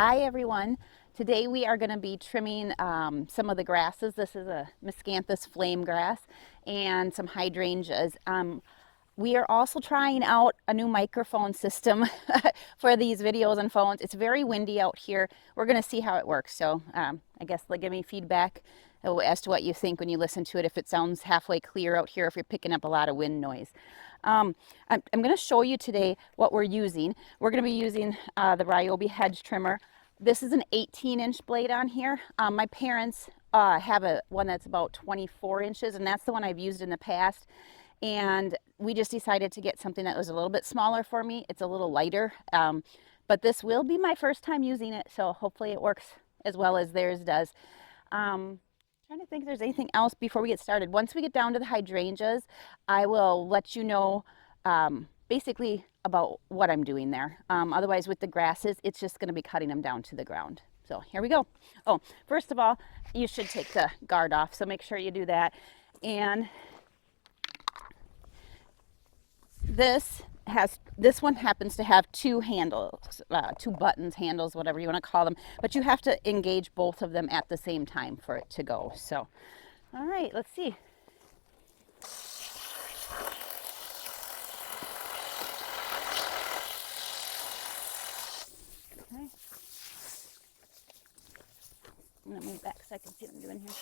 Hi everyone. Today we are going to be trimming some of the grasses. This is a miscanthus flame grass and some hydrangeas. We are also trying out a new microphone system for these videos and phones. It's very windy out here. We're going to see how it works. So I guess give me feedback as to what you think when you listen to it, if it sounds halfway clear out here, if you're picking up a lot of wind noise. I'm going to show you today what we're using. We're going to be using the Ryobi hedge trimmer. This is an 18-inch blade on here. My parents have one that's about 24 inches, and that's the one I've used in the past. And we just decided to get something that was a little bit smaller for me. It's a little lighter, but this will be my first time using it, so hopefully it works as well as theirs does. Trying to think if there's anything else before we get started. Once we get down to the hydrangeas, I will let you know basically about what I'm doing there. Otherwise, with the grasses, it's just going to be cutting them down to the ground. So here we go. Oh, first of all, you should take the guard off, so make sure you do that. And this one happens to have two handles, two buttons, handles, whatever you want to call them, but you have to engage both of them at the same time for it to go. So, all right, let's see. Okay. I'm going to move back so I can see what I'm doing here.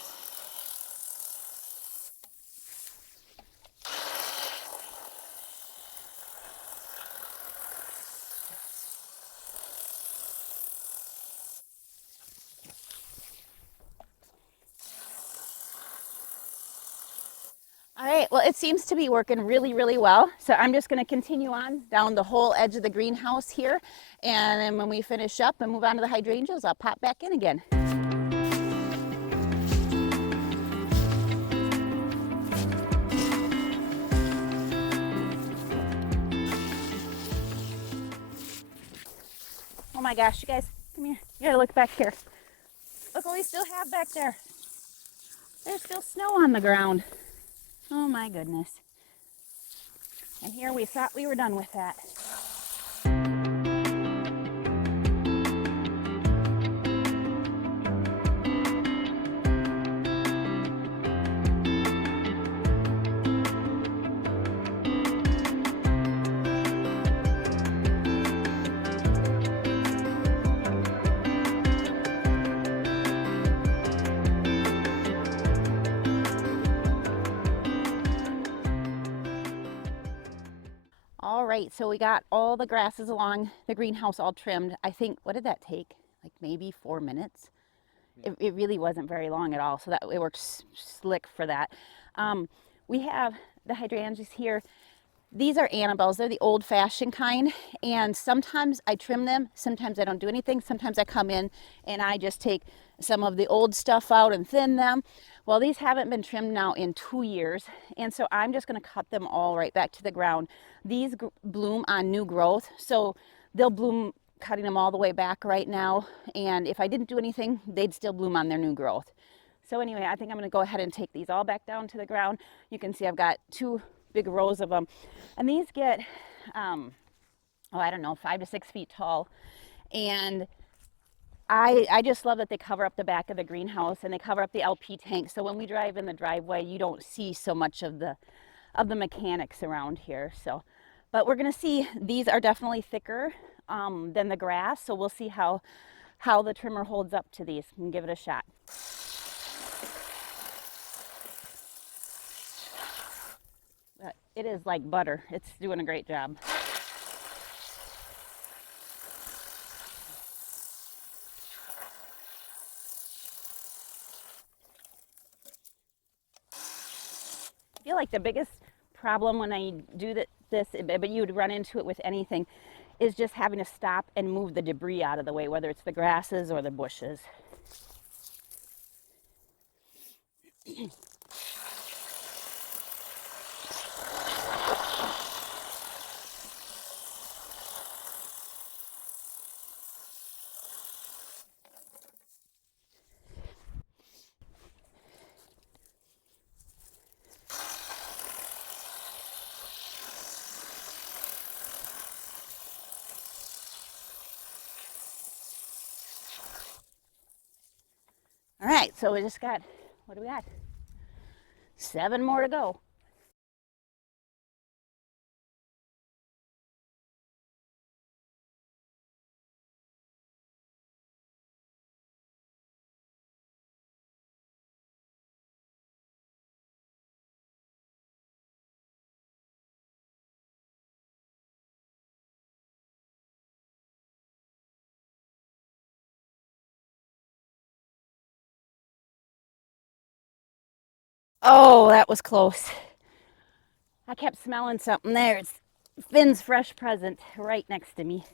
All right, well, it seems to be working really, really well. So I'm just going to continue on down the whole edge of the greenhouse here. And then when we finish up and move on to the hydrangeas, I'll pop back in again. Oh my gosh, you guys, come here. You gotta look back here. Look what we still have back there. There's still snow on the ground. Oh my goodness. And here we thought we were done with that. All right, so we got all the grasses along the greenhouse all trimmed. I think, what did that take? Like maybe 4 minutes? It really wasn't very long at all, so that it works slick for that. We have the hydrangeas here. These are Annabelles. They're the old-fashioned kind, and sometimes I trim them, sometimes I don't do anything. Sometimes I come in and I just take some of the old stuff out and thin them. Well, these haven't been trimmed now in 2 years, and so I'm just going to cut them all right back to the ground. These bloom on new growth, so they'll bloom cutting them all the way back right now, and if I didn't do anything, they'd still bloom on their new growth. So anyway, I think I'm going to go ahead and take these all back down to the ground. You can see I've got 2 big rows of them, and these get I don't know, 5 to 6 feet tall, and I just love that they cover up the back of the greenhouse and they cover up the LP tank, so when we drive in the driveway you don't see so much of the mechanics around here. So, but we're gonna see, these are definitely thicker than the grass, so we'll see how the trimmer holds up to these and give it a shot. It is like butter. It's doing a great job. I feel like the biggest problem when I do this, but you would run into it with anything, is just having to stop and move the debris out of the way, whether it's the grasses or the bushes. So we just got, what do we got? 7 more to go. Oh, that was close. I kept smelling something there. It's Finn's fresh present right next to me.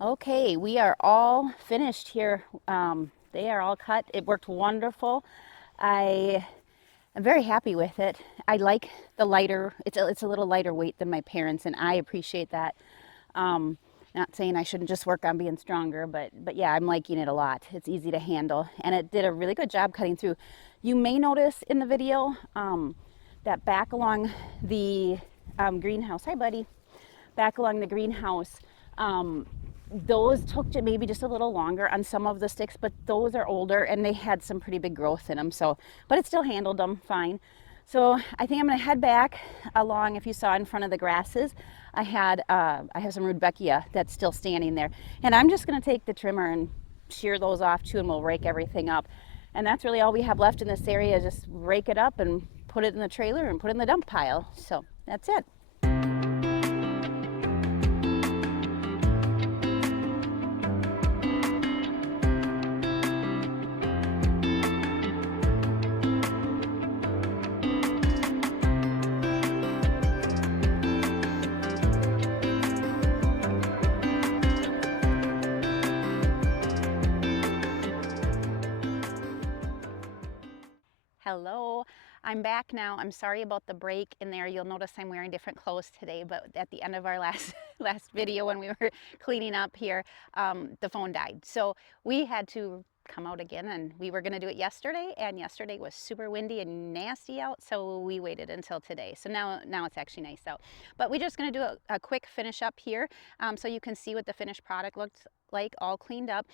Okay, we are all finished here. They are all cut. It worked wonderful. I am very happy with it. I like the lighter, it's a little lighter weight than my parents, and I appreciate that. Um, Not saying I shouldn't just work on being stronger, but yeah, I'm liking it a lot. It's easy to handle, and it did a really good job cutting through. You may notice in the video that back along the greenhouse, hi buddy, back along the greenhouse, um, those took maybe just a little longer on some of the sticks, but those are older and they had some pretty big growth in them. So, but it still handled them fine. So I think I'm gonna head back along. If you saw in front of the grasses, I have some rudbeckia that's still standing there, and I'm just gonna take the trimmer and shear those off too, and we'll rake everything up. And that's really all we have left in this area. Just rake it up and put it in the trailer and put it in the dump pile. So that's it. Hello, I'm back now. I'm sorry about the break in there. You'll notice I'm wearing different clothes today, but at the end of our last video when we were cleaning up here, the phone died. So we had to come out again, and we were gonna do it yesterday, and yesterday was super windy and nasty out, so we waited until today. So now it's actually nice out. But we're just gonna do a quick finish up here, so you can see what the finished product looks like, all cleaned up.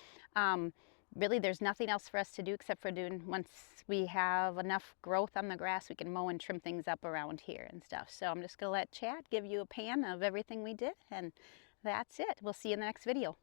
Really, there's nothing else for us to do except for doing, once we have enough growth on the grass, we can mow and trim things up around here and stuff. So I'm just gonna let Chad give you a pan of everything we did, and that's it. We'll see you in the next video.